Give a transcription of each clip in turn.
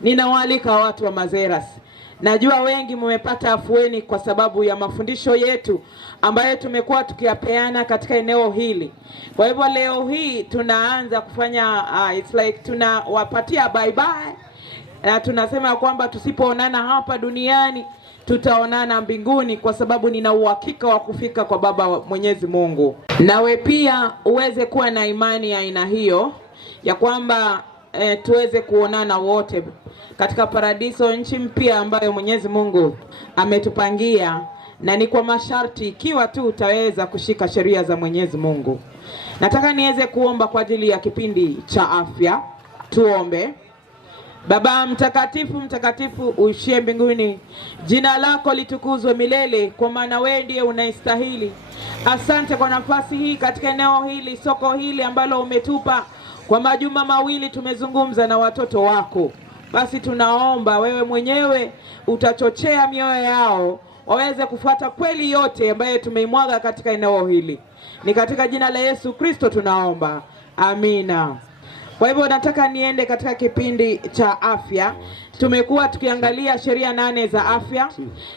ninawaalika watu wa Mazeras. Najua wengi mmepata afueni kwa sababu ya mafundisho yetu ambayo tumekuwa tukiyapeana katika eneo hili. Kwa hivyo leo hii tunaanza kufanya it's like tunawapatia bye bye. Na tunasema kwamba tusipoonana hapa duniani tutaonana mbinguni, kwa sababu nina uhakika wa kufika kwa Baba Mwenyezi Mungu. Nawe pia uweze kuwa na imani ya aina hiyo ya kwamba tuweze kuonana wote katika paradiso, nchi mpya ambayo Mwenyezi Mungu ametupangia, na ni kwa masharti ikiwa tu utaweza kushika sheria za Mwenyezi Mungu. Nataka niweze kuomba kwa ajili ya kipindi cha afya. Tuombe. Baba mtakatifu, mtakatifu uishie mbinguni, jina lako litukuzwe milele, kwa maana wewe ndiye unaistahili. Asante kwa nafasi hii katika eneo hili, soko hili ambalo umetupa. Kwa majuma mawili tumezungumza na watoto wako. Basi tunaomba wewe mwenyewe utachochea mioyo yao waweze kufuata kweli yote ambayo tumeimwaga katika eneo hili. Ni katika jina la Yesu Kristo tunaomba. Amina. Kwa hivyo nataka niende katika kipindi cha afya. Tumekuwa tukiangalia sheria 8 za afya,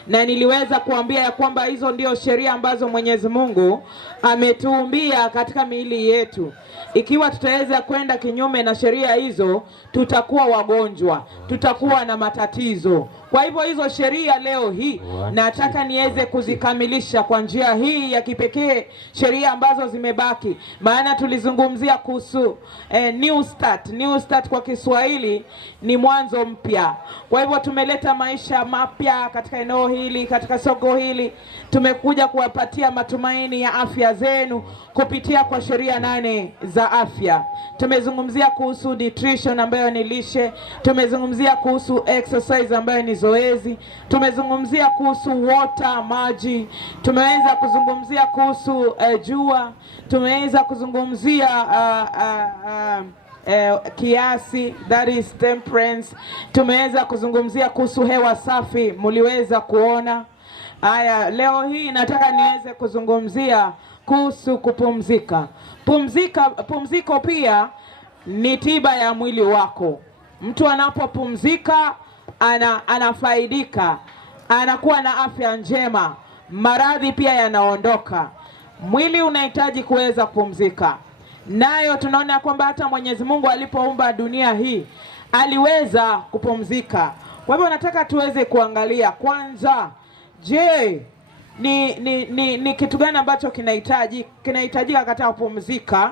na niliweza kuambia ya kwamba hizo ndio sheria ambazo Mwenyezi Mungu ametuumbia katika miili yetu. Ikiwa tutaweza kwenda kinyume na sheria hizo, tutakuwa wagonjwa, tutakuwa na matatizo. Kwa hivyo hizo sheria leo hii nataka niweze kuzikamilisha kwa njia hii ya kipekee, sheria ambazo zimebaki. Maana tulizungumzia kuhusu new start. New start kwa Kiswahili ni mwanzo mpya. Kwa hivyo tumeleta maisha mapya katika eneo hili, katika soko hili. Tumekuja kuwapatia matumaini ya afya zenu kupitia kwa sheria 8 za afya. Tumezungumzia kuhusu nutrition ambayo ni lishe, tumezungumzia kuhusu exercise ambayo ni zoezi, tumezungumzia kuhusu water, maji, tumeweza kuzungumzia kuhusu jua, tumeweza kuzungumzia kiasi, that is temperance. Tumeweza kuzungumzia kuhusu hewa safi, muliweza kuona. Haya, leo hii nataka niweze kuzungumzia kuhusu kupumzika. Pumziko pia ni tiba ya mwili wako. Mtu anapopumzika anafaidika, anakuwa na afya njema, maradhi pia yanaondoka. Mwili unahitaji kuweza kupumzika. Nayo tunaona kwamba hata Mwenyezi Mungu alipoumba dunia hii aliweza kupumzika. Kwa hivyo nataka tuweze kuangalia kwanza, je, ni kitu gani ambacho kinahitajika katika kupumzika?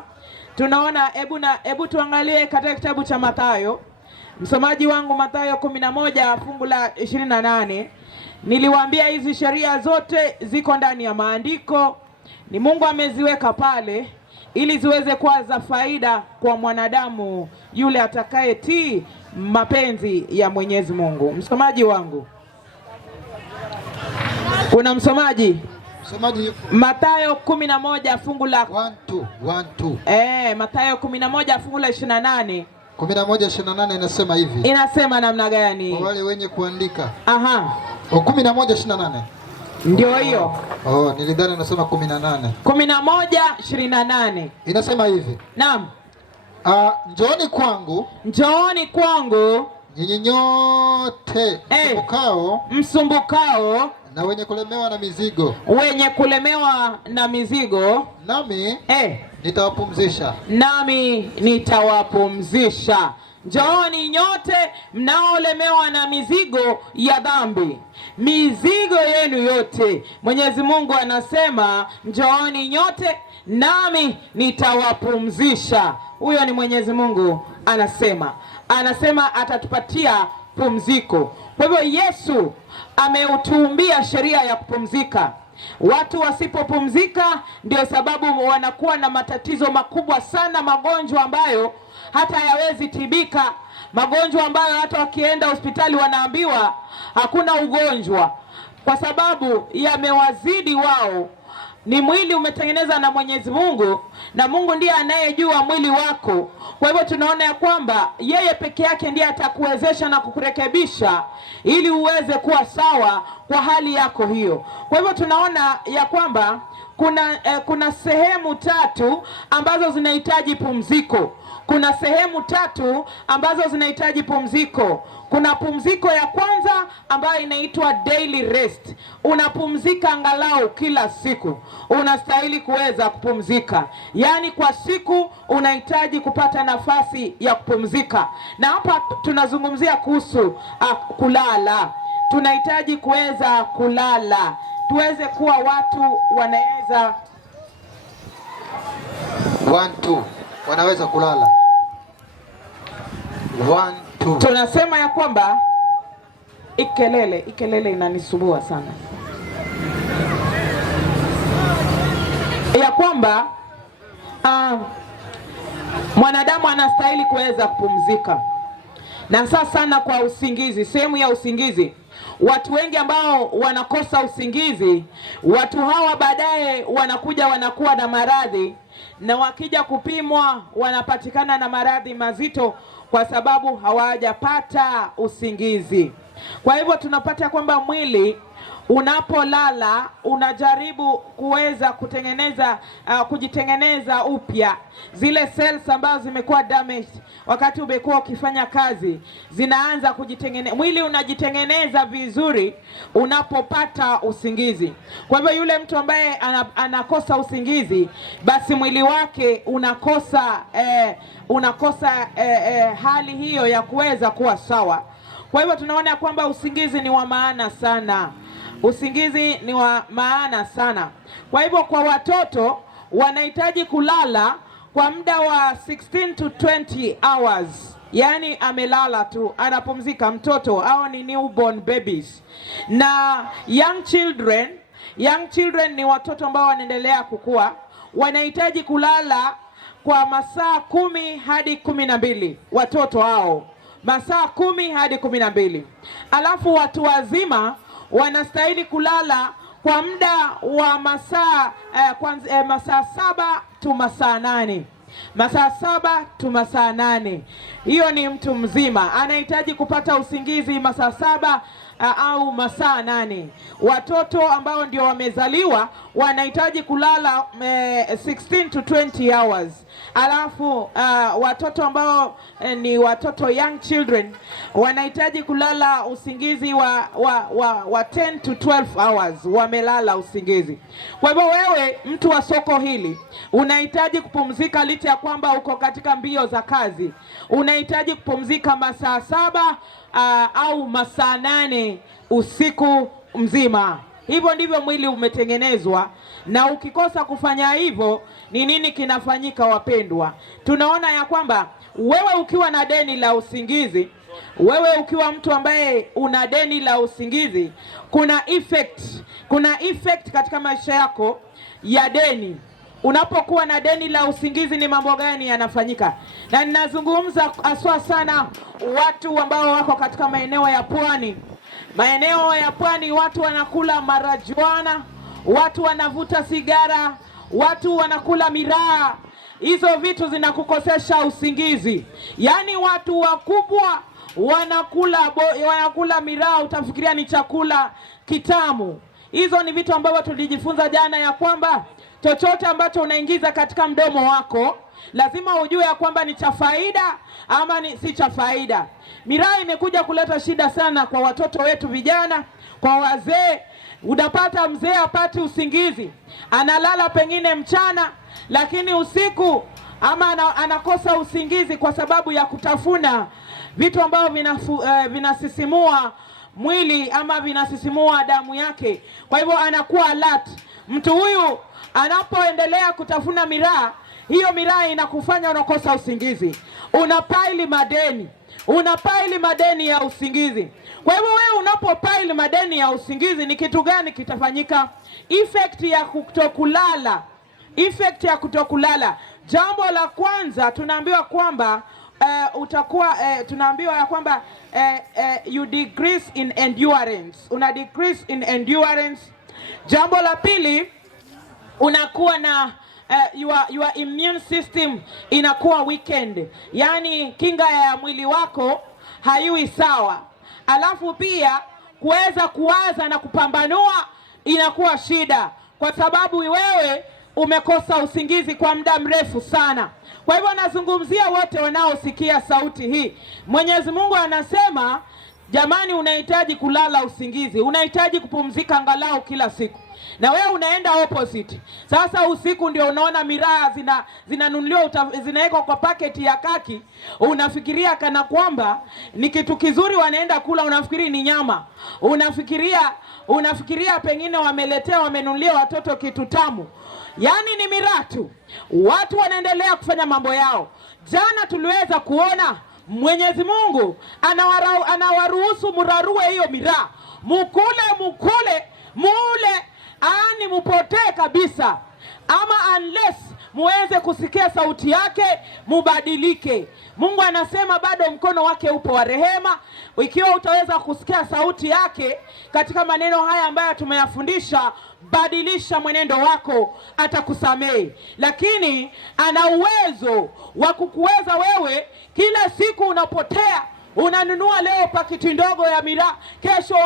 Tunaona hebu tuangalie katika kitabu cha Mathayo. Msomaji wangu Mathayo 11 fungu la 28. Niliwaambia hizi sheria zote ziko ndani ya maandiko. Ni Mungu ameziweka pale ili ziweze kuwa za faida kwa mwanadamu yule atakayetii mapenzi ya Mwenyezi Mungu. Msomaji wangu, kuna msomaji? Mathayo 11 fungu la 1 Mathayo 11 fungu la 28. 11:28 inasema hivi. Inasema namna gani? Kwa wale wenye kuandika. 11:28. Ndio hiyo. Nilidhani nasema 18. 11:28. Inasema hivi. Naam. Njooni kwangu. Njooni kwangu nyinyi nyote msumbukao na wenye kulemewa na mizigo. Wenye kulemewa na mizigo. Nami nitawapumzisha. Nami nitawapumzisha. Njooni nyote mnaolemewa na mizigo ya dhambi, mizigo yenu yote. Mwenyezi Mungu anasema njooni nyote nami nitawapumzisha. Huyo ni Mwenyezi Mungu anasema atatupatia pumziko. Kwa hivyo Yesu ameutuumbia sheria ya kupumzika. Watu wasipopumzika ndio sababu wanakuwa na matatizo makubwa sana, magonjwa ambayo hata hayawezi tibika, magonjwa ambayo hata wakienda hospitali wanaambiwa hakuna ugonjwa, kwa sababu yamewazidi wao. Ni mwili umetengeneza na Mwenyezi Mungu, na Mungu ndiye anayejua mwili wako. Kwa hivyo tunaona ya kwamba yeye peke yake ndiye atakuwezesha na kukurekebisha ili uweze kuwa sawa kwa hali yako hiyo. Kwa hivyo tunaona ya kwamba kuna sehemu tatu ambazo zinahitaji pumziko. Kuna sehemu tatu ambazo zinahitaji pumziko. Kuna pumziko ya kwanza ambayo inaitwa daily rest. Unapumzika angalau kila siku. Unastahili kuweza kupumzika. Yaani kwa siku unahitaji kupata nafasi ya kupumzika. Na hapa tunazungumzia kuhusu kulala. Tunahitaji kuweza kulala. Tuweze kuwa watu wanaweza 1 2 wanaweza kulala. 1 2. Tunasema ya kwamba ikelele inanisumbua sana. Ya kwamba mwanadamu anastahili kuweza kupumzika. Na sasa sana kwa usingizi, sehemu ya usingizi. Watu wengi ambao wanakosa usingizi, watu hawa baadaye wanakuwa na maradhi, na wakija kupimwa wanapatikana na maradhi mazito kwa sababu hawajapata usingizi. Kwa hivyo tunapata kwamba mwili unapolala unajaribu kuweza kujitengeneza upya. Zile cells ambazo zimekuwa damaged wakati umekuwa ukifanya kazi zinaanza kujitengeneza. Mwili unajitengeneza vizuri unapopata usingizi. Kwa hivyo yule mtu ambaye anakosa usingizi, basi mwili wake unakosa hali hiyo ya kuweza kuwa sawa. Kwa hivyo tunaona kwamba usingizi ni wa maana sana. Usingizi ni wa maana sana. Kwa hivyo kwa watoto wanahitaji kulala kwa muda wa 16 to 20 hours. Yaani amelala tu, anapumzika mtoto, au ni newborn babies. Na young children ni watoto ambao wanaendelea kukua, wanahitaji kulala kwa masaa 10 hadi 12. Watoto hao masaa 10 hadi 12. Alafu watu wazima wanastahili kulala kwa muda wa masaa 7 to masaa 8. Masaa 7 to masaa 8. Hiyo ni mtu mzima anahitaji kupata usingizi masaa 7 au masaa 8. Watoto ambao ndio wamezaliwa wanahitaji kulala 16 to 20 hours. Alafu watoto ambao ni watoto young children wanahitaji kulala usingizi wa 10 to 12 hours, wamelala usingizi. Kwa hivyo wewe mtu wa soko hili unahitaji kupumzika, licha ya kwamba uko katika mbio za kazi. Unahitaji kupumzika masaa 7 au masaa 8 usiku mzima. Hivyo ndivyo mwili umetengenezwa, na ukikosa kufanya hivyo ni nini kinafanyika wapendwa? Tunaona ya kwamba wewe ukiwa na deni la usingizi, wewe ukiwa mtu ambaye una deni la usingizi, kuna effect katika maisha yako ya deni. Unapokuwa na deni la usingizi ni mambo gani yanafanyika? Na ninazungumza aswa sana watu ambao wako katika maeneo ya pwani. Maeneo ya pwani watu wanakula marijuana, watu wanavuta sigara, watu wanakula miraa. Hizo vitu zinakukosesha usingizi. Yaani watu wakubwa wanakula miraa, utafikiria ni chakula kitamu. Hizo ni vitu ambavyo tulijifunza jana ya kwamba chochote ambacho unaingiza katika mdomo wako lazima ujue ya kwamba ni cha faida ama si cha faida. Miraa imekuja kuleta shida sana kwa watoto wetu vijana, kwa wazee. Unapata mzee hapati usingizi, analala pengine mchana, lakini usiku ama anakosa usingizi kwa sababu ya kutafuna vitu ambavyo vinasisimua mwili ama vinasisimua damu yake. Kwa hivyo anakuwa alert. Mtu huyu anapoendelea kutafuna miraa, hiyo miraa inakufanya unakosa usingizi. Unapaili madeni ya usingizi. Kwa hivyo wewe unapopaili madeni ya usingizi, ni kitu gani kitafanyika? Effect ya kutokulala. Jambo la kwanza tunaambiwa kwamba tunaambiwa ya kwamba you decrease in endurance. Una decrease in endurance. Jambo la pili, unakuwa na your immune system inakuwa weakened. Yaani kinga ya mwili wako haiwi sawa. Alafu pia kuweza kuwaza na kupambanua inakuwa shida. kwa sababu wewe umekosa usingizi kwa muda mrefu sana. Kwa hivyo nazungumzia wote wanaosikia sauti hii. Mwenyezi Mungu anasema, jamani, unahitaji kulala usingizi, unahitaji kupumzika angalau kila siku. Na wewe unaenda opposite. Sasa usiku ndio unaona miraa zinanunuliwa, zinawekwa kwa paketi ya kaki. Unafikiria kana kwamba ni kitu kizuri wanaenda kula, unafikiri ni nyama. Unafikiria pengine wamenunulia watoto kitu tamu. Yaani ni miraa tu. Watu wanaendelea kufanya mambo yao. Jana tuliweza kuona Mwenyezi Mungu anawaruhusu murarue hiyo miraa. Mukule, mule, ani mupotee kabisa. Ama unless muweze kusikia sauti yake, mubadilike. Mungu anasema bado mkono wake upo wa rehema. Ikiwa utaweza kusikia sauti yake katika maneno haya ambayo tumeyafundisha, badilisha mwenendo wako, atakusamehe. Lakini ana uwezo wa kukuweza wewe kila siku unapotea. Unanunua leo pakiti ndogo ya miraa, kesho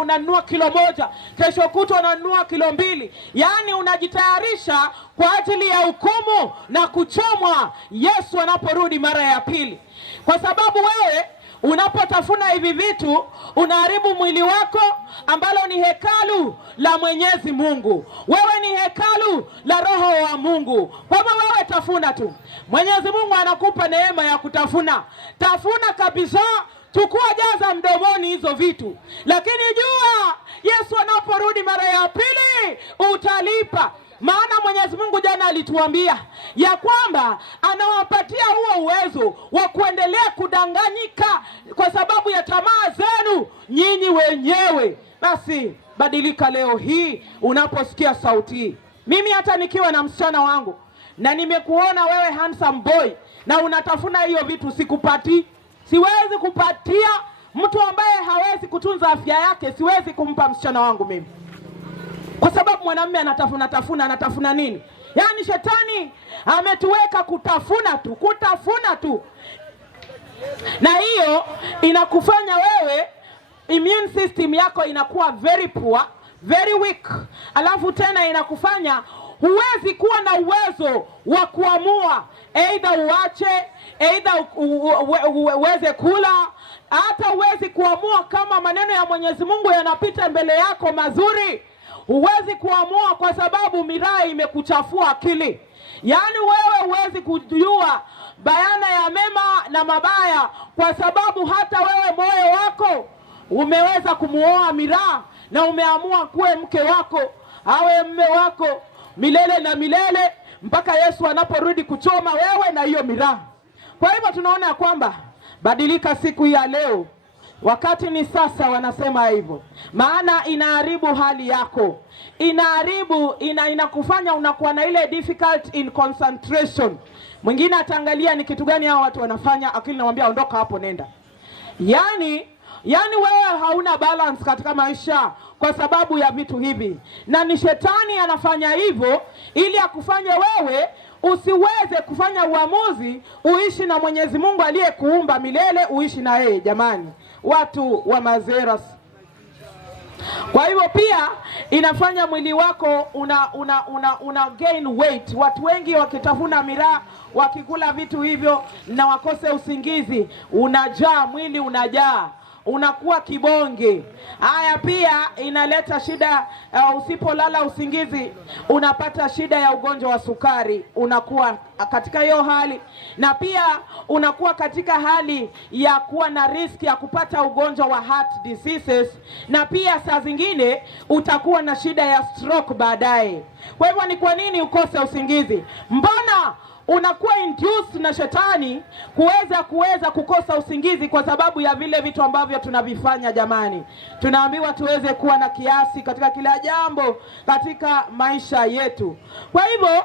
unanunua kilo 1, kesho kutwa unanunua kilo 2. Yaani unajitayarisha kwa ajili ya hukumu na kuchomwa Yesu anaporudi mara ya pili. Kwa sababu wewe unapotafuna hivi vitu unaharibu mwili wako ambalo ni hekalu la Mwenyezi Mungu. Wewe ni hekalu la Roho wa Mungu. Kwa hivyo wewe tafuna tu. Mwenyezi Mungu anakupa neema ya kutafuna. Tafuna kabisa, chukua, jaza mdomoni hizo vitu. Lakini jua Yesu anaporudi mara ya pili utalipa. Maana Mwenyezi Mungu jana alituambia ya kwamba anawapatia huo uwezo wa kuendelea kudanganyika kwa sababu ya tamaa zenu nyinyi wenyewe. Basi badilika leo hii unaposikia sauti hii. Mimi hata nikiwa na msichana wangu na nimekuona wewe handsome boy na unatafuna hiyo vitu, sikupati. Siwezi kupatia mtu ambaye hawezi kutunza afya yake, siwezi kumpa msichana wangu mimi. Kwa sababu mwanamume anatafuna nini? Yaani shetani ametuweka kutafuna tu. Na hiyo inakufanya wewe immune system yako inakuwa very poor, very weak. Alafu tena inakufanya huwezi kuwa na uwezo wa kuamua either uache, either uweze kula, hata huwezi kuamua kama maneno ya Mwenyezi Mungu yanapita mbele yako mazuri. Huwezi kuamua kwa sababu miraa imekuchafua akili. Yaani wewe huwezi kujua bayana ya mema na mabaya kwa sababu hata wewe moyo wako umeweza kumuoa miraa na umeamua kuwe mke wako, awe mme wako milele na milele mpaka Yesu anaporudi kuchoma wewe na hiyo miraa. Kwa hivyo tunaona kwamba badilika siku ya leo. Wakati ni sasa, wanasema hivyo. Maana inaharibu hali yako. Inakufanya unakuwa na ile difficult in concentration. Mwingine ataangalia ni kitu gani hao watu wanafanya, akili namwambia ondoka hapo, nenda. Yaani wewe hauna balance katika maisha kwa sababu ya vitu hivi. Na ni shetani anafanya hivyo ili akufanye wewe usiweze kufanya uamuzi uishi na Mwenyezi Mungu aliyekuumba milele, uishi na yeye. Jamani, watu wa Mazeras. Kwa hivyo pia inafanya mwili wako una gain weight. Watu wengi wakitafuna miraa, wakikula vitu hivyo na wakose usingizi, unajaa, mwili unajaa, unakuwa kibonge. Haya pia inaleta shida, usipolala usingizi unapata shida ya ugonjwa wa sukari, unakuwa katika hiyo hali. Na pia unakuwa katika hali ya kuwa na risk ya kupata ugonjwa wa heart diseases, na pia saa zingine utakuwa na shida ya stroke baadaye. Kwa hivyo ni kwa nini ukose usingizi? Mbona unakuwa induced na shetani kuweza kukosa usingizi? Kwa sababu ya vile vitu ambavyo tunavifanya. Jamani, tunaambiwa tuweze kuwa na kiasi katika kila jambo katika maisha yetu. Kwa hivyo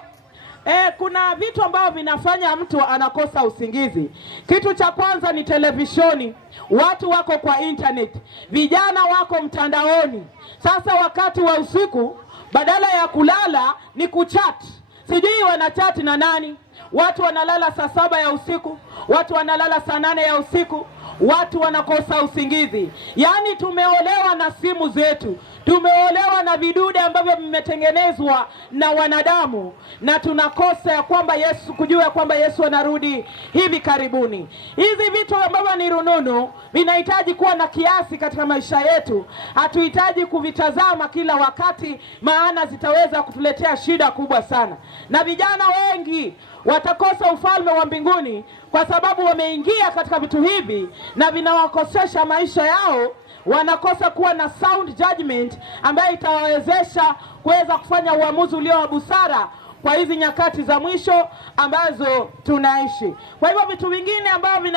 kuna vitu ambavyo vinafanya mtu anakosa usingizi. Kitu cha kwanza ni televisheni. Watu wako kwa internet, vijana wako mtandaoni. Sasa wakati wa usiku badala ya kulala ni kuchat. Sijui wanachat na nani. Watu wanalala saa 7 ya usiku, watu wanalala saa 8 ya usiku, watu wanakosa usingizi. Yaani tumeolewa na simu zetu, tumeolewa na vidude ambavyo vimetengenezwa na wanadamu, na tunakosa ya kwamba Yesu, kujua ya kwamba Yesu anarudi hivi karibuni. Hizi vitu ambavyo ni rununu vinahitaji kuwa na kiasi katika maisha yetu. Hatuhitaji kuvitazama kila wakati, maana zitaweza kutuletea shida kubwa sana. Na vijana wengi watakosa ufalme wa mbinguni kwa sababu wameingia katika vitu hivi na vinawakosesha maisha yao. Wanakosa kuwa na sound judgment ambayo itawawezesha kuweza kufanya uamuzi ulio wa busara kwa hizi nyakati za mwisho ambazo tunaishi. Kwa hivyo vitu vingine ambavyo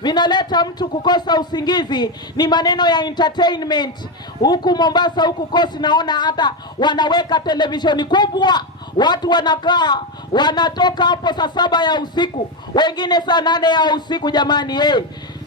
vinaleta mtu kukosa usingizi ni maneno ya entertainment. Huku Mombasa, huku Coast, naona hata wanaweka televisheni kubwa, watu wanakaa, wanatoka hapo saa 7 ya usiku, wengine saa 8 ya usiku. Jamani,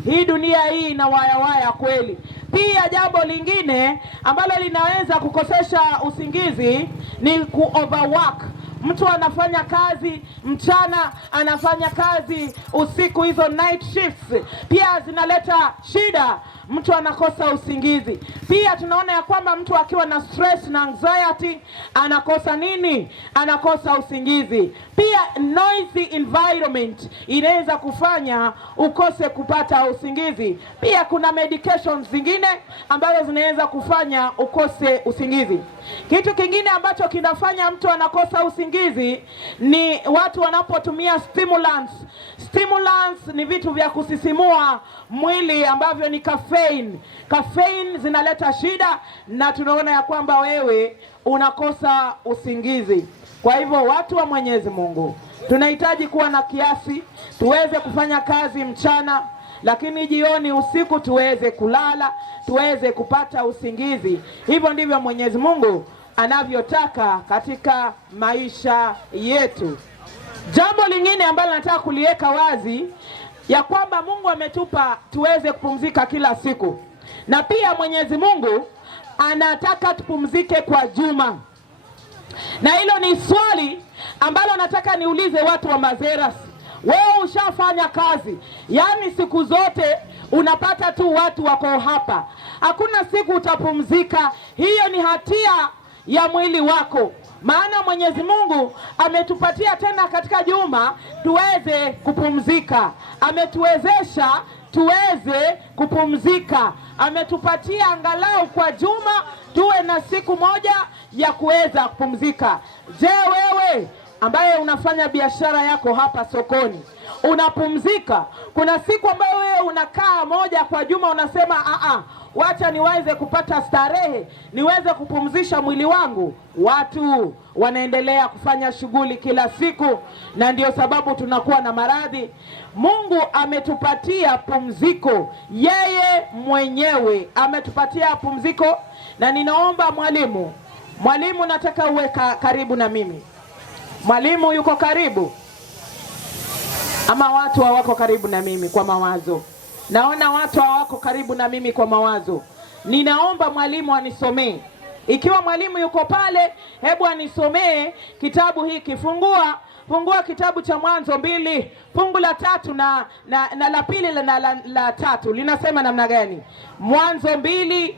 hii dunia hii ina waya kweli. Pia jambo lingine ambalo linaweza kukosesha usingizi ni overwork. Mtu anafanya kazi mchana, anafanya kazi usiku, hizo night shifts pia zinaleta shida, mtu anakosa usingizi. Pia tunaona ya kwamba mtu akiwa na stress na anxiety anakosa nini? Anakosa usingizi. Pia noisy environment inaweza kufanya ukose kupata usingizi. Pia kuna medications zingine ambazo zinaweza kufanya ukose usingizi. Kitu kingine ambacho kinafanya mtu anakosa usingizi ni watu wanapotumia stimulants. Stimulants ni vitu vya kusisimua mwili ambavyo ni caffeine. Caffeine zinaleta shida na tunaona ya kwamba wewe unakosa usingizi. Kwa hivyo watu wa Mwenyezi Mungu, tunahitaji kuwa na kiasi, tuweze kufanya kazi mchana, lakini jioni, usiku tuweze kulala, tuweze kupata usingizi. Hivyo ndivyo Mwenyezi Mungu anavyotaka katika maisha yetu. Jambo lingine ambalo nataka kuliweka wazi ya kwamba Mungu ametupa tuweze kupumzika kila siku, na pia Mwenyezi Mungu anataka tupumzike kwa juma. Na hilo ni swali ambalo nataka niulize watu wa Mazeras. Wewe ushafanya kazi, yaani siku zote unapata tu watu wako hapa, hakuna siku utapumzika. Hiyo ni hatia ya mwili wako, maana Mwenyezi Mungu ametupatia tena katika juma tuweze kupumzika. Ametuwezesha tuweze kupumzika, ametupatia angalau kwa juma tuwe na siku moja ya kuweza kupumzika. Je, wewe ambaye unafanya biashara yako hapa sokoni, unapumzika? Kuna siku ambayo wewe unakaa moja kwa juma unasema wacha niweze kupata starehe, niweze kupumzisha mwili wangu? Watu wanaendelea kufanya shughuli kila siku, na ndio sababu tunakuwa na maradhi. Mungu ametupatia pumziko, yeye mwenyewe ametupatia pumziko. Na ninaomba mwalimu, nataka uwe karibu na mimi. Mwalimu yuko karibu ama watu hawako karibu na mimi kwa mawazo? Naona watu hawako karibu na mimi kwa mawazo. Ninaomba mwalimu anisomee. Ikiwa mwalimu yuko pale, hebu anisomee kitabu hiki. Fungua kitabu cha Mwanzo 2, fungu la 3 na la 2 na la 3. Linasema namna gani? Mwanzo 2,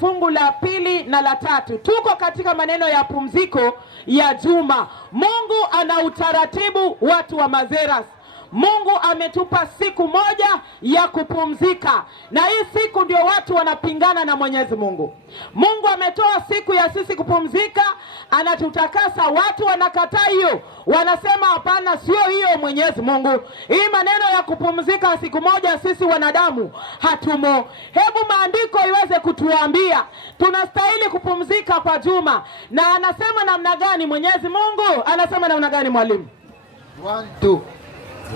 fungu la 2 na la 3. Tuko katika maneno ya pumziko ya juma. Mungu ana utaratibu, watu wa Mazeras. Mungu ametupa siku moja ya kupumzika, na hii siku ndio watu wanapingana na Mwenyezi Mungu. Mungu ametoa siku ya sisi kupumzika, anatutakasa. Watu wanakataa hiyo, wanasema hapana, sio hiyo Mwenyezi Mungu. Hii maneno ya kupumzika siku moja sisi wanadamu hatumo. Hebu maandiko iweze kutuambia tunastahili kupumzika kwa juma. Na anasema namna gani Mwenyezi Mungu? Anasema namna gani mwalimu?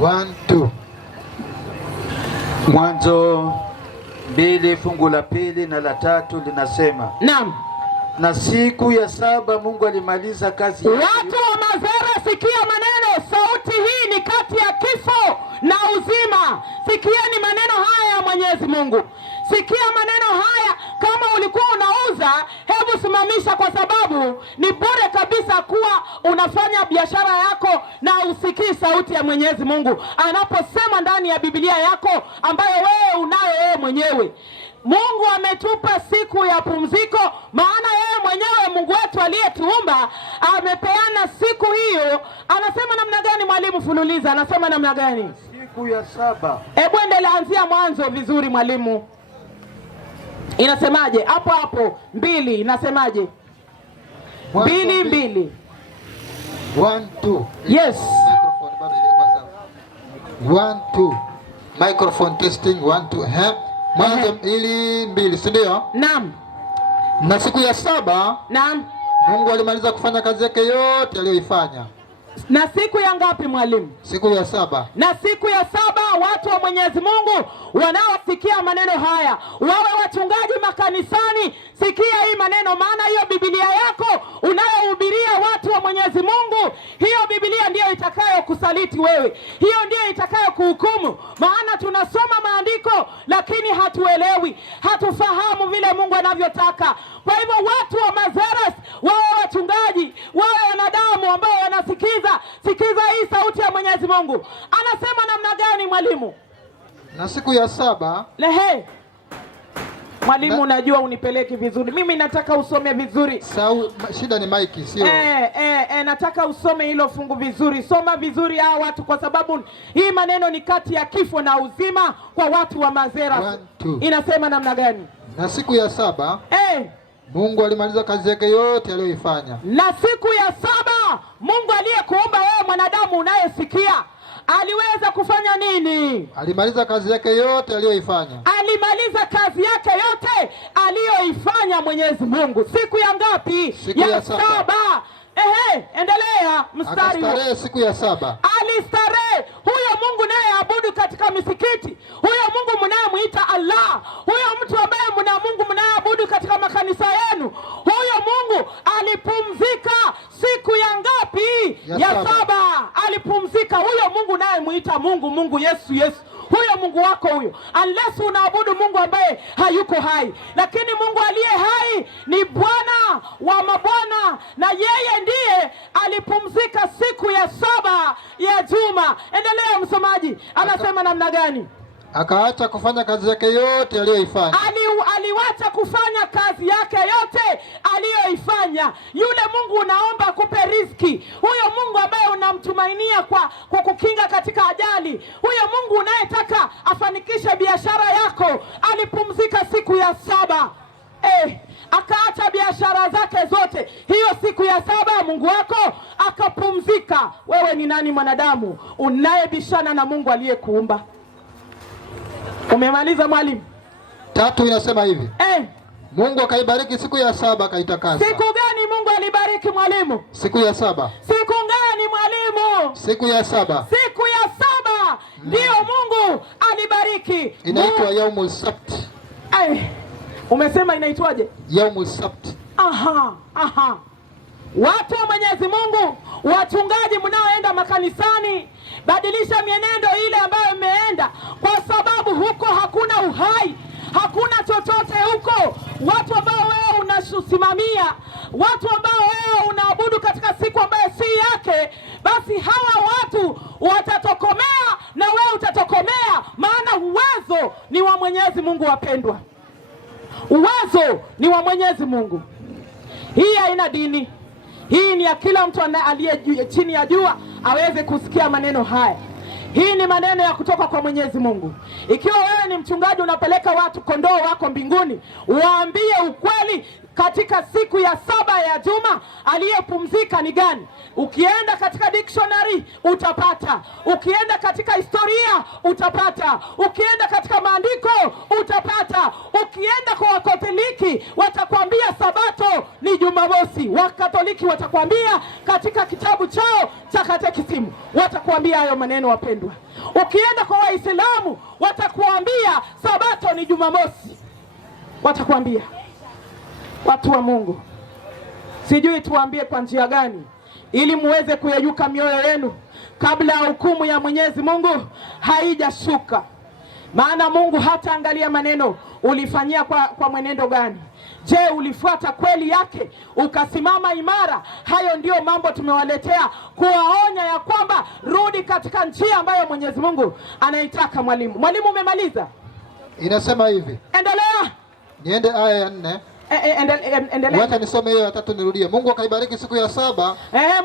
1 2 Mwanzo 2 fungu la 2 na la 3 linasema, naam, na siku ya 7 Mungu alimaliza kazi yake. Watu wa Mazeras, sikia maneno. Sauti hii ni kati ya kifo na uzima. Sikieni maneno haya ya Mwenyezi Mungu. sikia maneno haya. Kama ulikuwa unauza, hebu simamisha, kwa sababu ni bure kabisa kuwa unafanya biashara yako na usikii sauti ya Mwenyezi Mungu anaposema ndani ya Biblia yako ambayo wewe unayo wewe mwenyewe. Mungu ametupa siku ya pumziko, maana yeye mwenyewe Mungu wetu aliyetuumba amepeana siku hiyo. Anasema namna gani mwalimu? Fululiza, anasema namna gani? Siku ya 7. Hebu endelea, anzia mwanzo vizuri mwalimu. Inasemaje? Hapo 2 inasemaje? 2. 1 2. Yes. Microphone bado ilikuwa sawa. 1 2. Microphone testing 1 2. Mwanzo 2, si ndio? Naam. Na siku ya 7, naam, Mungu alimaliza kufanya kazi yake yote aliyoifanya. Na siku ya ngapi mwalimu? Siku ya 7. Na siku ya 7, watu wa Mwenyezi Mungu wanaosikia maneno haya, wawe wachungaji makanisani, sikia hii maneno, maana hiyo Biblia yako unayohubiria watu wa Mwenyezi Mungu, hiyo Biblia ndiyo itakayo kusaliti wewe, hiyo ndiyo itakayo kuhukumu. Maana tunasoma maandiko lakini hatuelewi, hatufahamu vile Mungu anavyotaka. Kwa hivyo watu wa Mazeras, wawe wachungaji, wawe wanadamu ambao wanasikiza, sikiza hii sauti ya Mwenyezi Mungu. Anasema namna gani mwalimu? Na siku ya 7. Lehe. Mwalimu, unajua unipeleki vizuri. Mimi nataka usome vizuri. Shida ni maiki, sio? Nataka usome hilo fungu vizuri. Soma vizuri hao watu, kwa sababu hii maneno ni kati ya kifo na uzima kwa watu wa Mazera. Inasema namna gani? Na siku ya 7, Mungu alimaliza kazi yake yote aliyoifanya. Na siku ya 7, Mungu aliyekuumba wewe mwanadamu unayesikia, aliweza kufanya nini? Alimaliza kazi yake yote aliyoifanya. Alimaliza kazi yake yote aliyoifanya Mwenyezi Mungu. Siku ya ngapi? Siku ya 7. Endelea mstari. Akastarehe siku ya 7. Alistarehe. Huyo Mungu naye abudu katika misikiti, huyo Mungu mnayemuita Allah, huyo mtu ambaye Mungu mnayeabudu katika makanisa yenu, huyo Mungu alipumzika siku ya ngapi? Ya 7. Alipumzika. Huyo Mungu naye muita Mungu Yesu. Huyo Mungu wako huyo, unless unaabudu Mungu ambaye hayuko hai. Lakini Mungu aliye hai ni Bwana wa mabwana, na yeye ndiye alipumzika siku ya 7 ya juma. Endelea msomaji. Anasema namna gani? Akaacha kufanya kazi yake yote aliyoifanya. Aliwacha kufanya kazi yake yote aliyoifanya. Yule Mungu unaomba akupe riziki, huyo Mungu ambaye unamtumainia kwa kukinga katika ajali, huyo Mungu unayetaka afanikishe biashara yako, alipumzika siku ya 7. Akaacha biashara zake zote hiyo siku ya 7, Mungu wako akapumzika. Wewe ni nani mwanadamu unayebishana na Mungu aliyekuumba? Umemaliza mwalimu? 3 inasema hivi. Mungu akaibariki siku ya 7 akaitakasa. Siku gani Mungu alibariki mwalimu? Siku ya 7. Siku gani mwalimu? Siku ya 7. Siku ya 7 ndio Mungu alibariki. Inaitwa Yaumul Sabt. Umesema inaitwaje? Yaumul Sabt. Watu wa Mwenyezi Mungu, wachungaji mnaoenda makanisani, badilisha mienendo ile ambayo mmeenda, kwa sababu huko hakuna uhai, hakuna chochote huko. Watu ambao wewe unasimamia, watu ambao wewe unaabudu katika siku ambayo si yake, basi hawa watu watatokomea na wewe utatokomea, maana uwezo ni wa Mwenyezi Mungu. Wapendwa, uwezo ni wa Mwenyezi Mungu. Hii haina dini. Hii ni ya kila mtu aliye chini ya jua aweze kusikia maneno haya. Hii ni maneno ya kutoka kwa Mwenyezi Mungu. Ikiwa wewe ni mchungaji unapeleka watu kondoo wako mbinguni, waambie ukweli katika siku ya 7 ya juma aliyepumzika ni gani. Ukienda katika dictionary utapata, ukienda katika historia utapata, ukienda katika maandiko utapata. Ukienda kwa Wakatoliki watakwambia Sabato ni Jumamosi. Wakatoliki watakwambia katika kitabu chao cha katekisimu, watakwambia hayo maneno wapendwa. Ukienda kwa Waislamu watakwambia Sabato ni Jumamosi, watakwambia. Watu wa Mungu, sijui tuambie kwa njia gani ili muweze kuyeyuka mioyo yenu kabla ya hukumu ya Mwenyezi Mungu haijashuka. Maana Mungu hataangalia maneno ulifanyia kwa mwenendo gani. Je, ulifuata kweli yake ukasimama imara? Hayo ndio mambo tumewaletea kuwaonya ya kwamba rudi katika njia ambayo Mwenyezi Mungu anaitaka. Mwalimu, umemaliza? Inasema hivi. Endelea. Niende aya ya 4. Endelea. Wacha nisome hiyo ya 3 nirudie. Mungu akaibariki siku ya 7.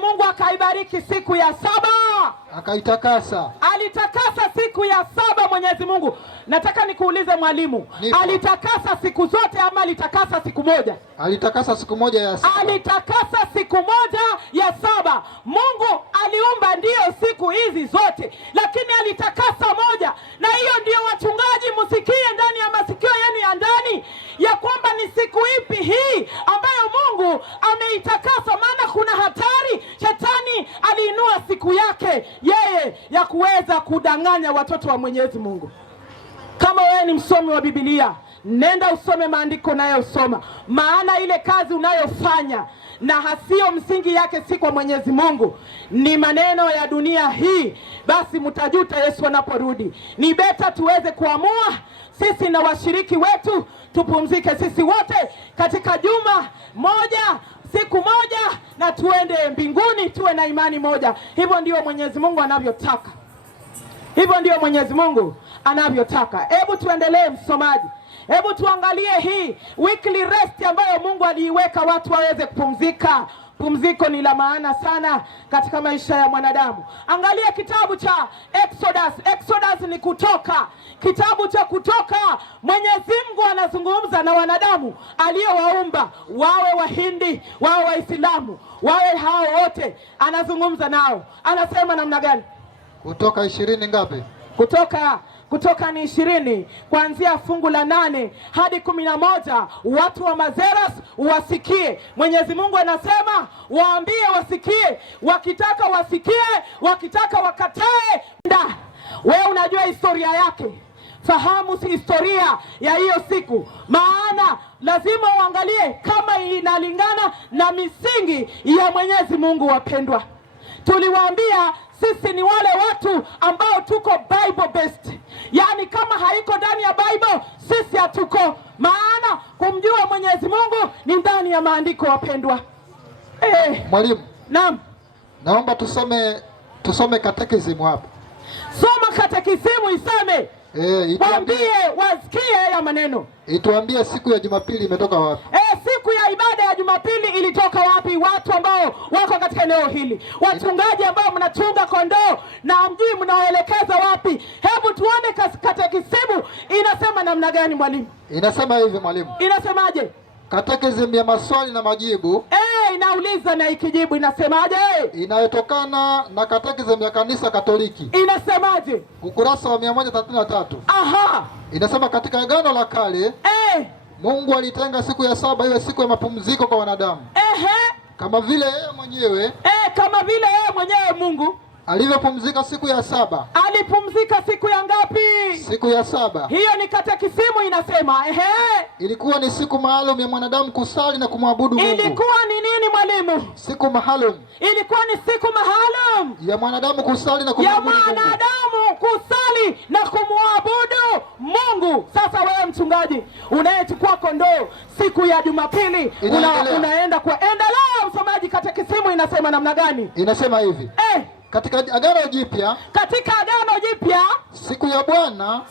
Mungu akaibariki siku ya 7. Akaitakasa. Alitakasa siku ya 7 Mwenyezi Mungu. Nataka nikuulize mwalimu, alitakasa siku zote ama alitakasa siku moja? Alitakasa siku moja ya 7. Alitakasa siku moja ya 7. Mungu aliumba ndio siku hizi zote, lakini alitakasa moja. Na hiyo ndio wachungaji msikie ndani ya masikio yenu ya ndani ya kwamba ni siku ipi hii ambayo Mungu ameitakasa. Maana kuna hatari, shetani aliinua siku yake yeye ya kuweza kudanganya watoto wa Mwenyezi Mungu. Kama wewe ni msomi wa Biblia, nenda usome maandiko unayosoma, maana ile kazi unayofanya na hasio msingi yake si kwa Mwenyezi Mungu, ni maneno ya dunia hii, basi mtajuta Yesu anaporudi. Ni beta tuweze kuamua sisi na washiriki wetu, tupumzike sisi wote katika juma moja, siku moja, na tuende mbinguni, tuwe na imani moja. Hivyo ndio Mwenyezi Mungu anavyotaka. Hivyo ndio Mwenyezi Mungu anavyotaka. Hebu tuendelee msomaji. Hebu tuangalie hii weekly rest ambayo Mungu aliiweka watu waweze kupumzika. Pumziko ni la maana sana katika maisha ya mwanadamu. Angalia kitabu cha Exodus. Exodus ni Kutoka. Kitabu cha Kutoka, Mwenyezi Mungu anazungumza na wanadamu aliyowaumba, wawe Wahindi, wawe Waislamu, wawe hao wote, anazungumza nao. Anasema namna gani? Kutoka 20 ngapi? Kutoka ni 20 kuanzia fungu la 8 hadi 11. Watu wa Mazeras wasikie. Mwenyezi Mungu anasema waambie wasikie, wakitaka wasikie, wakitaka wakatae. Wewe unajua historia yake, fahamu si historia ya hiyo siku, maana lazima uangalie kama inalingana na misingi ya Mwenyezi Mungu. Wapendwa, tuliwaambia sisi ni wale watu ambao tuko Bible based. Yaani kama haiko ndani ya Bible, sisi hatuko. Maana kumjua Mwenyezi Mungu ni ndani ya maandiko, wapendwa. Mwalimu. Naam. Naomba tusome katekisimu hapa. Soma katekisimu iseme. Waambie wasikie ya maneno. Ituambie siku ya Jumapili imetoka wapi? Siku ya ibada ya Jumapili ilitoka wapi? Watu ambao wako katika eneo hili, wachungaji ambao mnachunga kondoo na mjii, mnaoelekeza wapi? Hebu tuone katekisimu inasema namna gani mwalimu? Inasema hivi mwalimu. Inasemaje? Katekisimu ya maswali na majibu. Inauliza na ikijibu inasemaje? Inayotokana na katekisimu ya Kanisa Katoliki. Inasemaje? Ukurasa wa 133. Aha. Inasema katika Agano la Kale, Mungu alitenga siku ya 7 iwe siku ya mapumziko kwa wanadamu. Kama vile yeye mwenyewe. Kama vile yeye mwenyewe Mungu alivyopumzika siku ya 7. Alipumzika siku ya ngapi? Siku ya 7. Hiyo ni katekisimu inasema. Ilikuwa ni siku maalum ya mwanadamu kusali na kumwabudu Mungu. Ilikuwa ni nini mwalimu? Siku maalum. Ilikuwa ni siku maalum ya mwanadamu kusali na kumwabudu Mungu. Ya mwanadamu kusali na kumwabudu Mungu. Sasa wewe mchungaji unayechukua kondoo siku ya Jumapili, unaenda kwa endelea msomaji, katekisimu inasema namna gani? Inasema hivi. Katika Agano Jipya. Katika Agano Jipya, siku ya Bwana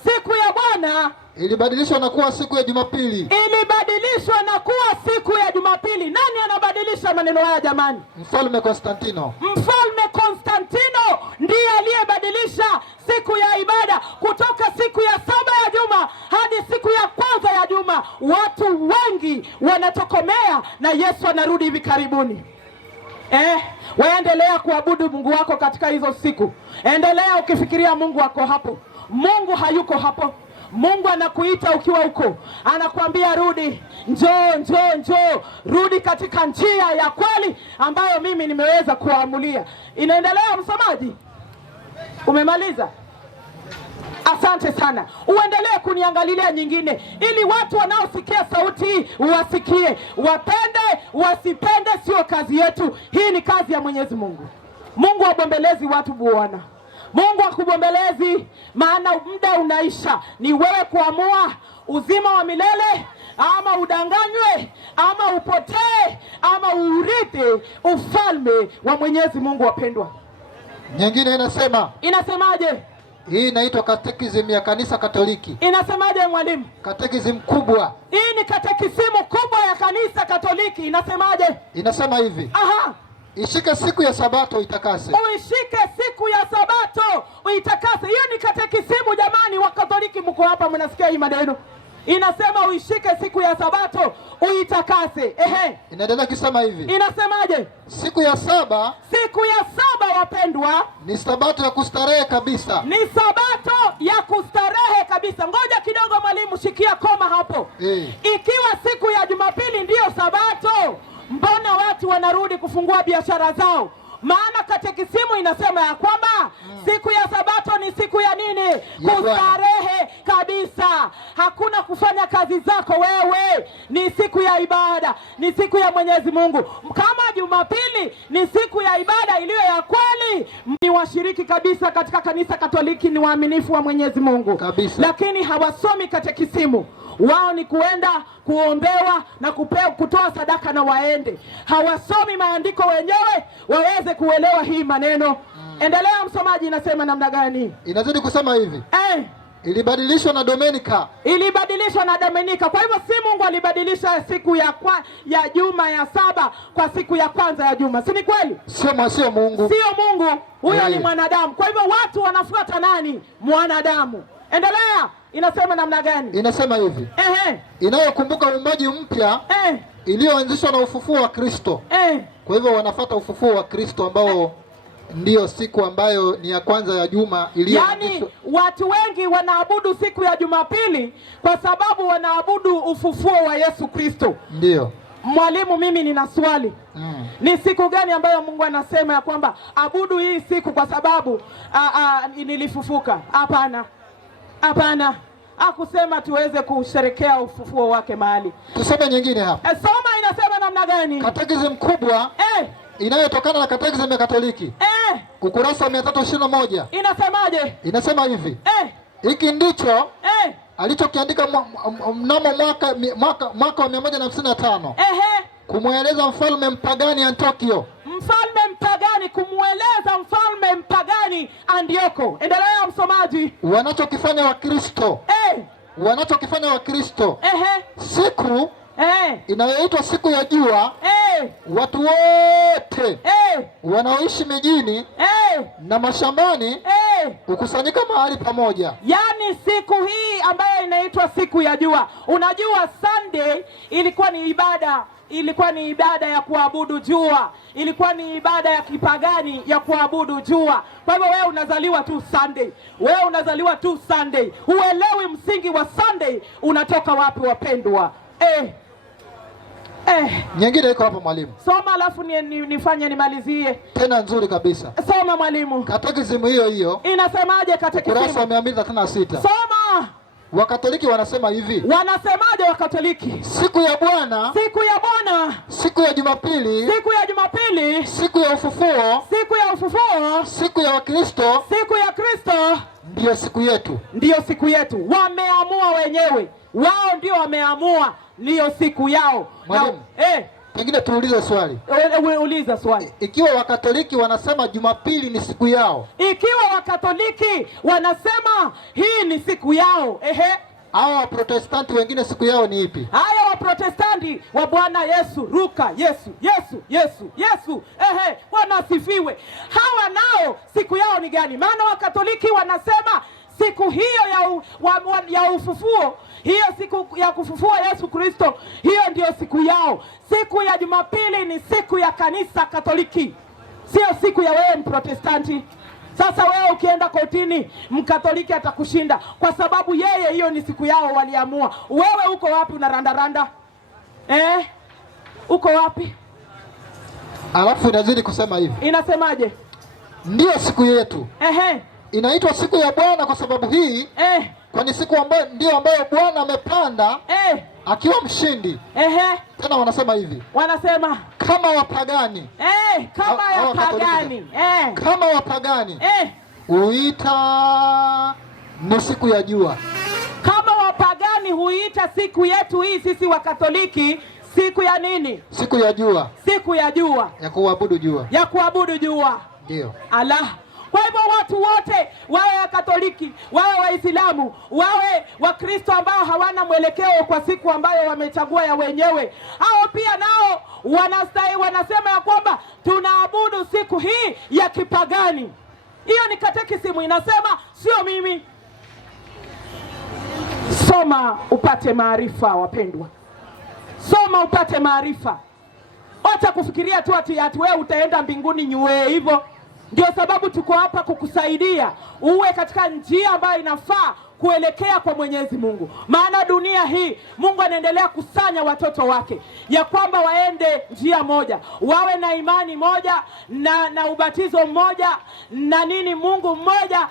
ilibadilishwa na kuwa siku ya Jumapili. Ilibadilishwa na kuwa siku ya Jumapili. Nani anabadilisha maneno haya jamani? Mfalme Konstantino. Mfalme Konstantino ndiye aliyebadilisha siku ya ibada kutoka siku ya 7 ya juma hadi siku ya kwanza ya juma. Watu wengi wanatokomea na Yesu anarudi hivi karibuni. Waendelea kuabudu Mungu wako katika hizo siku. Endelea ukifikiria Mungu wako hapo. Mungu hayuko hapo. Mungu anakuita ukiwa huko, anakuambia rudi, njoo, rudi katika njia ya kweli ambayo mimi nimeweza kuamulia. Inaendelea msomaji? Umemaliza? Asante sana. Uendelee kuniangalilia nyingine ili watu wanaosikia sauti hii wasikie. Wapende, wasipende sio kazi yetu. Hii ni kazi ya Mwenyezi Mungu. Mungu wabombelezi watu Bwana. Mungu akubombelezi, maana muda unaisha. Ni wewe kuamua uzima wa milele, ama udanganywe, ama upotee, ama urithi ufalme wa Mwenyezi Mungu. Wapendwa, nyingine inasemaje? Hii inaitwa katekisimu ya kanisa Katoliki. Inasemaje mwalimu? Katekisimu kubwa. Hii ni katekisimu kubwa ya kanisa Katoliki. Inasemaje? Inasema hivi. Ishike siku ya Sabato itakase. Uishike siku ya Sabato uitakase. Hiyo ni katekisimu jamani, wa Katoliki mko hapa mnasikia hii maneno. Inasema uishike siku ya Sabato uitakase. Inaendelea kusema hivi. Inasemaje? Siku ya saba wapendwa, ni Sabato ya kustarehe kabisa. Ni Sabato ya kustarehe kabisa. Ngoja kidogo mwalimu, shikia koma hapo. Ikiwa siku ya Jumapili ndiyo Sabato, mbona watu wanarudi kufungua biashara zao? Maana katekisimu inasema ya kwamba siku ya Sabato ni siku ya nini? Kustarehe kabisa. Hakuna kufanya kazi zako wewe. Ni siku ya ibada, ni siku ya Mwenyezi Mungu. Kama Jumapili ni siku ya ibada iliyo ya kweli, ni washiriki kabisa katika kanisa Katoliki, ni waaminifu wa Mwenyezi Mungu kabisa. Lakini hawasomi katekisimu. Wao ni kuenda kuombewa na kutoa sadaka na waende. Hawasomi maandiko wenyewe waweze kuelewa hii maneno. Endelea msomaji, inasema namna gani? Inazidi kusema hivi. Ilibadilishwa na Domenica. Kwa hivyo si Mungu alibadilisha siku ya juma ya saba kwa siku ya kwanza ya juma. Si ni kweli? Sio Mungu. Huyo ni mwanadamu. Kwa hivyo watu wanafuata nani? Mwanadamu. Endelea. Inasema namna gani? Inasema hivi. Inayokumbuka uumbaji mpya iliyoanzishwa na ufufuo wa Kristo. Kwa hivyo wanafuata ufufuo wa Kristo ambao ndiyo siku ambayo ni ya kwanza ya juma iliyoanzishwa. Yani watu wengi wanaabudu siku ya Jumapili kwa sababu wanaabudu ufufuo wa Yesu Kristo. Ndio. Mwalimu, mimi nina swali. Ni siku gani ambayo Mungu anasema ya kwamba abudu hii siku kwa sababu nilifufuka? Hapana. Hakusema tuweze kusherekea ufufuo wake mahali. Tusome nyingine hapa. Soma, inasema namna gani? Katekisimu kubwa inayotokana na katekisimu ya Katoliki. Ukurasa 321. Inasemaje? Inasema hivi. Hiki ndicho alichokiandika mnamo mwaka wa 155. Kumweleza mfalme mpagani Antiochio. Kumweleza mfalme mpagani Antioko. Endelea msomaji. Wanachokifanya Wakristo. Siku inayoitwa siku ya jua. Watu wote wanaoishi mijini na mashambani kukusanyika mahali pamoja. Yani siku hii ambayo inaitwa siku ya jua. Unajua Sunday ilikuwa ni ibada ya kuabudu jua. Ilikuwa ni ibada ya kipagani ya kuabudu jua. Kwa hivyo wewe unazaliwa tu Sunday. Huelewi msingi wa Sunday unatoka wapi, wapendwa. Nyingine iko hapo mwalimu. Soma alafu nifanye nimalizie. Tena nzuri kabisa. Soma mwalimu. Katekisimu hiyo. Inasemaje katekisimu? Ukurasa wa 236. Soma. Wakatoliki wanasema hivi. Wanasemaje Wakatoliki? Siku ya Bwana. Siku ya Jumapili. Siku ya ufufuo. Siku ya Wakristo. Ndiyo siku yetu. Wameamua wenyewe. Wao ndio wameamua ndiyo siku yao. Mwalimu, pengine tuulize swali. Uliza swali. Ikiwa Wakatoliki wanasema Jumapili ni siku yao. Hii ni siku yao. Hawa Waprotestanti wengine siku yao ni ipi? Haya Waprotestanti wa Bwana Yesu, ruka Yesu. Bwana asifiwe. Hawa nao siku yao ni gani? Maana Wakatoliki wanasema siku hiyo ya ufufuo, hiyo siku ya kufufua Yesu Kristo, hiyo ndio siku yao. Siku ya Jumapili ni siku ya kanisa Katoliki, sio siku ya wewe Mprotestanti. Sasa wewe ukienda kotini, Mkatoliki atakushinda kwa sababu yeye hiyo ni siku yao waliamua. Wewe uko wapi unarandaranda? Uko wapi? Alafu inazidi kusema hivi. Inasemaje? Ndiyo siku yetu. Inaitwa siku ya Bwana kwa sababu hii. Kwani siku ambayo Bwana amepanda akiwa mshindi. Tena wanasema hivi. Wanasema kama wapagani. Kama wapagani. huita ni siku ya jua. Kama wapagani huita siku yetu hii sisi wa Katoliki siku ya nini? Siku ya jua. Siku ya jua. Ya kuabudu jua. Ya kuabudu jua. Ndio. Allah. Kwa hivyo watu wote, wawe wa Katoliki, wawe Waislamu, wawe Wakristo ambao hawana mwelekeo kwa siku ambayo wamechagua ya wenyewe, hao pia nao wanasema ya kwamba tunaabudu siku hii ya kipagani. Hiyo ni katekisimu inasema, sio mimi. Soma upate maarifa wapendwa. Soma upate maarifa. Acha kufikiria tu ati wewe utaenda mbinguni nywe hivyo. Ndio sababu tuko hapa kukusaidia uwe katika njia ambayo inafaa kuelekea kwa Mwenyezi Mungu. Maana dunia hii Mungu anaendelea kusanya watoto wake ya kwamba waende njia moja, wawe na imani moja na ubatizo mmoja na nini, Mungu mmoja.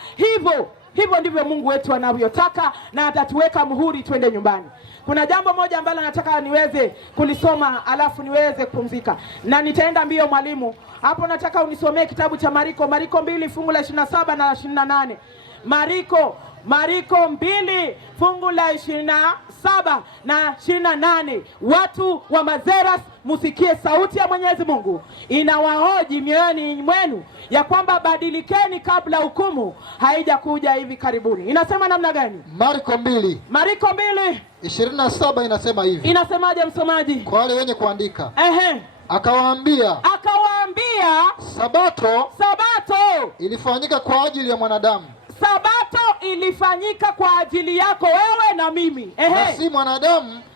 Hivyo ndivyo Mungu wetu anavyotaka, na atatuweka muhuri twende nyumbani. Kuna jambo moja ambalo nataka niweze kulisoma alafu niweze kupumzika, na nitaenda mbio mwalimu. Hapo nataka unisomee kitabu cha Mariko 2 fungu la 27 na 28. Mariko 2 fungu la 27 na 28. Watu wa Mazeras, musikie sauti ya Mwenyezi Mungu inawahoji mioyoni mwenu ya kwamba badilikeni kabla hukumu haijakuja hivi karibuni. Inasema namna gani? Mariko 2 27 inasema hivi. Inasemaje msomaji? Kwa wale wenye kuandika. Akawaambia Sabato ilifanyika kwa ajili ya mwanadamu. Sabato ilifanyika kwa ajili yako wewe na mimi.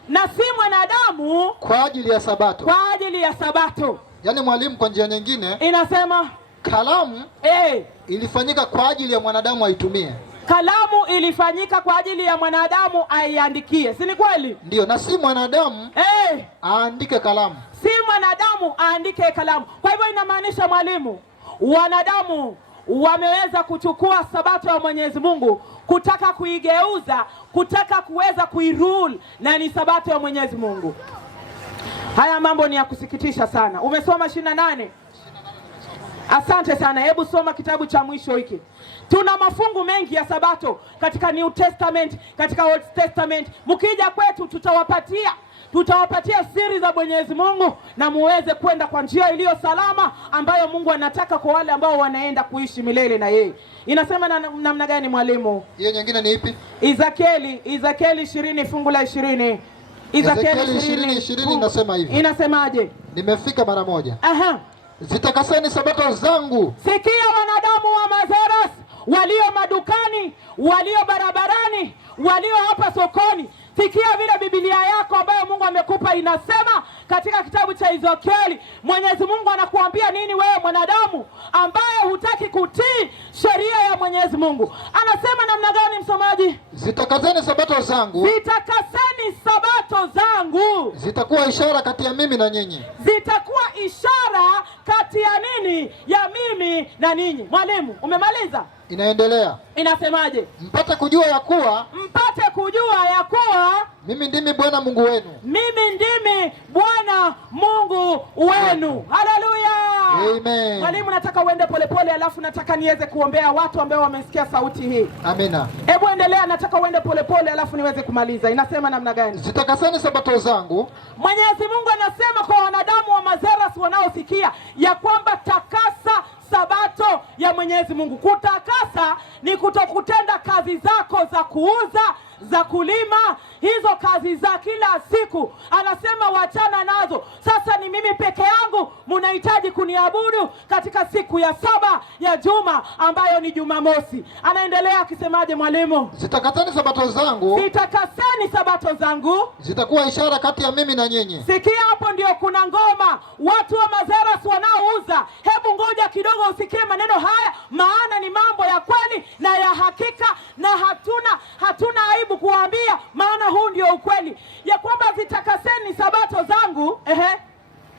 Na si mwanadamu kwa ajili ya Sabato. Kwa ajili ya Sabato. Yaani mwalimu, kwa njia nyingine inasema kalamu ilifanyika kwa ajili ya mwanadamu aitumie. Kalamu ilifanyika kwa ajili ya mwanadamu aiandikie. Si ni kweli? Ndio, na si mwanadamu aandike kalamu. Si mwanadamu aandike kalamu. Kwa hivyo inamaanisha mwalimu, wanadamu wameweza kuchukua Sabato ya Mwenyezi Mungu, kutaka kuigeuza, kutaka kuweza kuirule, na ni Sabato ya Mwenyezi Mungu. Haya mambo ni ya kusikitisha sana. Umesoma 28? Asante sana. Hebu soma kitabu cha mwisho hiki. Tuna mafungu mengi ya Sabato katika New Testament, katika Old Testament. Mkija kwetu tutawapatia siri za Mwenyezi Mungu na muweze kwenda kwa njia iliyo salama ambayo Mungu anataka kwa wale ambao wanaenda kuishi milele na yeye. Inasema namna gani mwalimu? Hiyo nyingine ni ipi? Ezekieli 20 fungu la 20. Ezekieli 20 inasema hivi. Inasemaje? Nimefika mara moja. Zitakaseni Sabato zangu. Sikia wanadamu wa Mazeras, walio madukani, walio barabarani, walio hapa sokoni. Sikia vile Biblia yako ambayo Mungu amekupa inasema katika kitabu cha Ezekieli. Mwenyezi Mungu anakuambia nini wewe mwanadamu ambaye hutaki kutii sheria ya Mwenyezi Mungu? Anasema namna gani msomaji? Zitakaseni Sabato zangu. Zitakaseni Sabato zangu. Zitakuwa ishara kati ya mimi na nyinyi. Zitakuwa ishara kati ya nini? Ya mimi na ninyi. Mwalimu, umemaliza? Inaendelea. Inasemaje? Mpate kujua ya kuwa mimi ndimi Bwana Mungu wenu. Mimi ndimi Bwana Mungu wenu. Haleluya. Amen. Mwalimu, nataka uende polepole alafu nataka niweze kuombea watu ambao wamesikia sauti hii. Amina. Hebu endelea, nataka uende polepole alafu niweze kumaliza. Inasema namna gani? Zitakaseni Sabato zangu. Mwenyezi Mungu anasema kwa wanadamu wa Mazeras wanaosikia ya kwamba takasa Sabato ya Mwenyezi Mungu. Kutakasa ni kutokutenda kazi zako za kuuza, za kulima, hizo kazi za kila siku. Anasema wachana nazo. Sasa ni mimi peke yangu mnahitaji kuniabudu katika siku ya 7 ya juma ambayo ni Jumamosi. Anaendelea akisemaje mwalimu? Zitakaseni Sabato zangu. Zitakaseni Sabato zangu. Zitakuwa ishara kati ya mimi na nyinyi. Sikia, hapo ndio kuna ngoma. Watu wa Mazeras wanaouza, hebu ngoja kidogo usikie maneno haya, maana ni mambo ya kweli na ya hakika, na hatuna aibu kuambia, maana huu ndio ukweli ya kwamba zitakaseni Sabato zangu.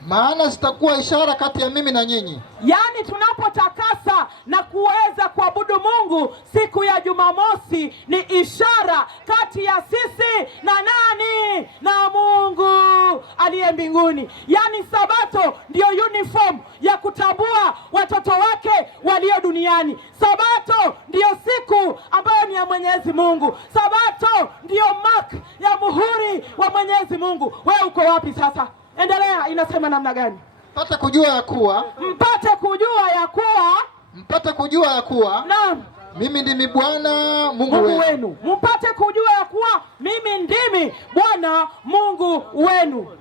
Maana zitakuwa ishara kati ya mimi na nyinyi. Yaani tunapotakasa na kuweza kuabudu Mungu siku ya Jumamosi ni ishara kati ya sisi na nani? Na Mungu. aliye mbinguni. Yaani Sabato ndio uniform ya kutambua watoto wake walio duniani. Sabato ndio siku ambayo ni ya Mwenyezi Mungu. Sabato ndio mark ya muhuri wa Mwenyezi Mungu. Wewe uko wapi sasa? Endelea, inasema namna gani? Mpate kujua ya kuwa, mpate kujua ya kuwa naam, mimi ndimi Bwana Mungu wenu. Mpate kujua ya kuwa mimi ndimi Bwana Mungu wenu.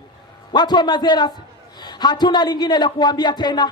Watu wa Mazeras, hatuna lingine la kuambia tena.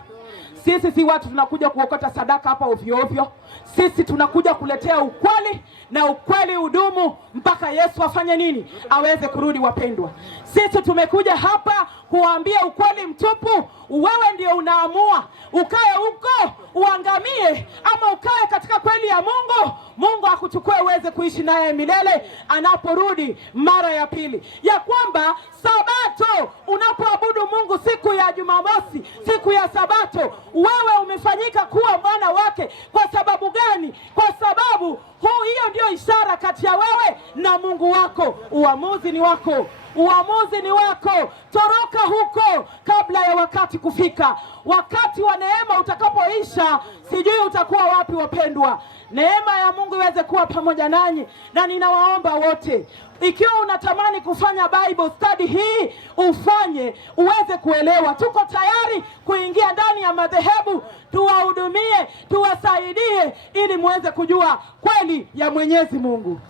Sisi si watu tunakuja kuokota sadaka hapa ovyo ovyo. Sisi tunakuja kuletea ukweli, na ukweli udumu mpaka Yesu afanye nini? Aweze kurudi, wapendwa. Sisi tumekuja hapa kuambia ukweli mtupu. Wewe ndio unaamua ukae huko uangamie ama ukae katika kweli ya Mungu. Mungu akuchukue uweze kuishi naye milele anaporudi mara ya pili. Ya kwamba Sabato, unapoabudu Mungu siku ya Jumamosi, siku ya Sabato, wewe umefanyika kuwa mwana wake. Kwa sababu gani? Kwa sababu hiyo ndio ishara kati ya wewe na Mungu wako. Uamuzi ni wako. Uamuzi ni wako. Toroka huko kabla ya wakati kufika. Wakati wa neema utakapoisha, sijui utakuwa wapi, wapendwa. Neema ya Mungu iweze kuwa pamoja nanyi, na ninawaomba wote, ikiwa unatamani kufanya Bible study hii, ufanye, uweze kuelewa. Tuko tayari kuingia ndani ya madhehebu, tuwahudumie, tuwasaidie, ili muweze kujua kweli ya Mwenyezi Mungu.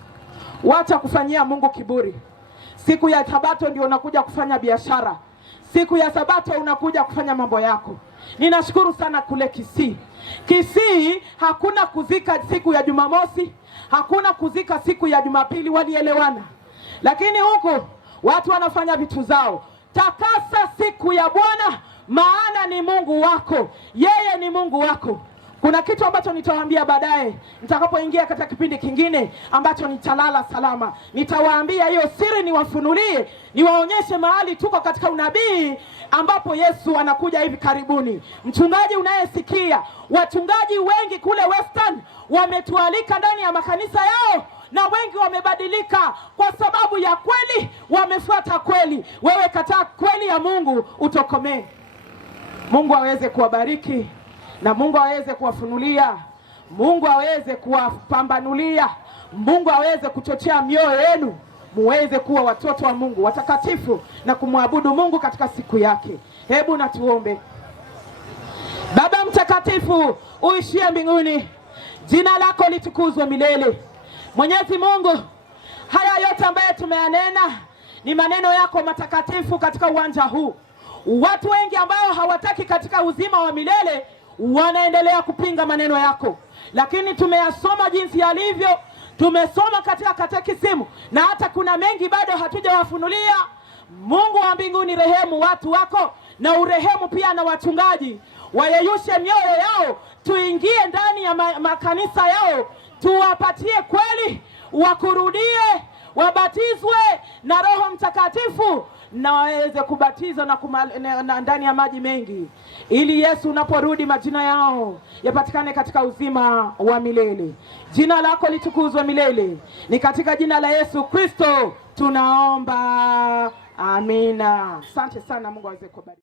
Wacha kufanyia Mungu kiburi. Siku ya Sabato ndio unakuja kufanya biashara. Siku ya Sabato unakuja kufanya mambo yako. Ninashukuru sana kule Kisii. Kisii hakuna kuzika siku ya Jumamosi, hakuna kuzika siku ya Jumapili, walielewana. Lakini huko watu wanafanya vitu zao. Takasa siku ya Bwana, maana ni Mungu wako. Yeye ni Mungu wako. Kuna kitu ambacho nitawaambia baadaye nitakapoingia katika kipindi kingine ambacho nitalala salama. Nitawaambia hiyo siri, niwafunulie, niwaonyeshe mahali tuko katika unabii ambapo Yesu anakuja hivi karibuni. Mchungaji unayesikia, wachungaji wengi kule Western wametualika ndani ya makanisa yao, na wengi wamebadilika kwa sababu ya kweli, wamefuata kweli. Wewe kataa kweli ya Mungu, utokomee. Mungu aweze kuwabariki, na Mungu aweze kuwafunulia, Mungu aweze kuwapambanulia, Mungu aweze kuchochea mioyo yenu muweze kuwa watoto wa Mungu watakatifu na kumwabudu Mungu katika siku yake. Hebu na tuombe. Baba mtakatifu uishie mbinguni, jina lako litukuzwe milele. Mwenyezi Mungu, haya yote ambayo tumeyanena ni maneno yako matakatifu katika uwanja huu. Watu wengi ambao hawataki katika uzima wa milele wanaendelea kupinga maneno yako, lakini tumeyasoma jinsi yalivyo. Tumesoma katika katekisimu, na hata kuna mengi bado hatujawafunulia. Mungu wa mbinguni, rehemu watu wako, na urehemu pia na wachungaji. Wayeyushe mioyo yao, tuingie ndani ya makanisa yao, tuwapatie kweli, wakurudie, wabatizwe na Roho Mtakatifu, na waweze kubatizwa na ndani ya maji mengi, ili Yesu unaporudi majina yao yapatikane katika uzima wa milele. Jina lako litukuzwe milele. Ni katika jina la Yesu Kristo tunaomba, amina. Asante sana. Mungu aweze kubariki.